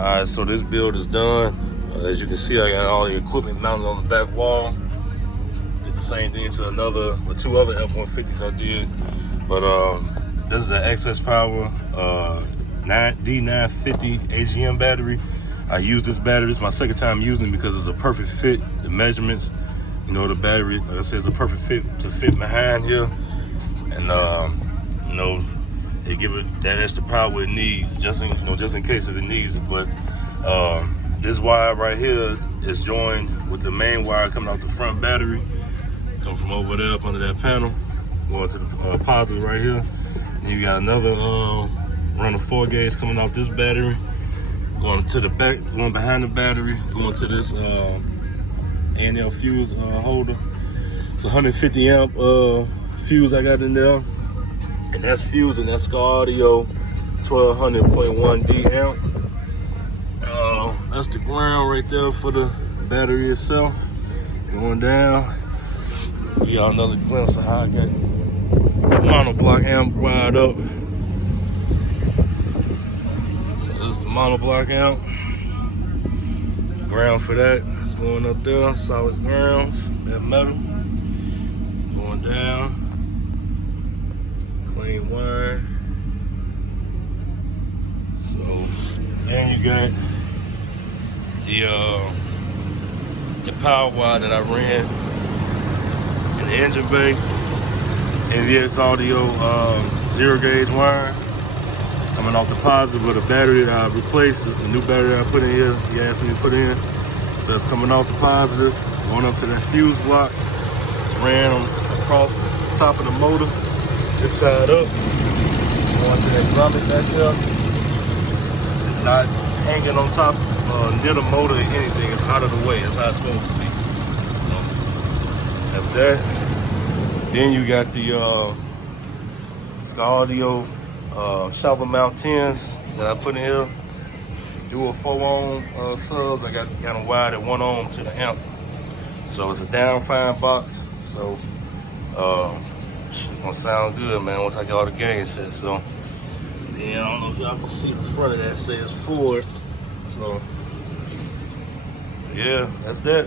Alright, so this build is done. As you can see, I got all the equipment mounted on the back wall. Did the same thing to the two other F-150s I did. But this is an Xspower D-950 AGM battery. I use this battery. This is my second time using it because it's a perfect fit. The measurements, you know, the battery, like I said, it's a perfect fit to fit behind here. And you know, they give it that extra power it needs, just in case if it needs it. But this wire right here is joined with the main wire coming out the front battery. Come from over there up under that panel, going to the positive right here. Then you got another run of 4 gauge coming off this battery, going to the back, going behind the battery, going to this A&L fuse holder. It's a 150 amp fuse I got in there, and that's fusing that Skar Audio 1200.1 D amp. That's the ground right there for the battery itself. Going down, give y'all another glimpse of how I got the monoblock amp wired up. So this is the monoblock amp. Ground for that, it's going up there, solid grounds, that metal. Going down, clean wire. So then you got the power wire that I ran in the engine bay, and the X Audio 0 gauge wire coming off the positive of the battery that I replaced. This is the new battery that I put in here. He asked me to put in. So it's coming off the positive, going up to that fuse block. Ran them across the top of the motor, zip tied up, going to that grommet back there. It's not hanging on top near the motor or anything. It's out of the way. It's how it's supposed to be. So that's that. Then you got the Skar Audio shovel mount 10s that I put in here. Dual 4 ohm subs. I got them wired at 1 ohm to the amp. So it's a down fine box. So it's gonna sound good, man, once I get all the gain set. So then I don't know if y'all can see the front of that says Ford. So yeah, that's that.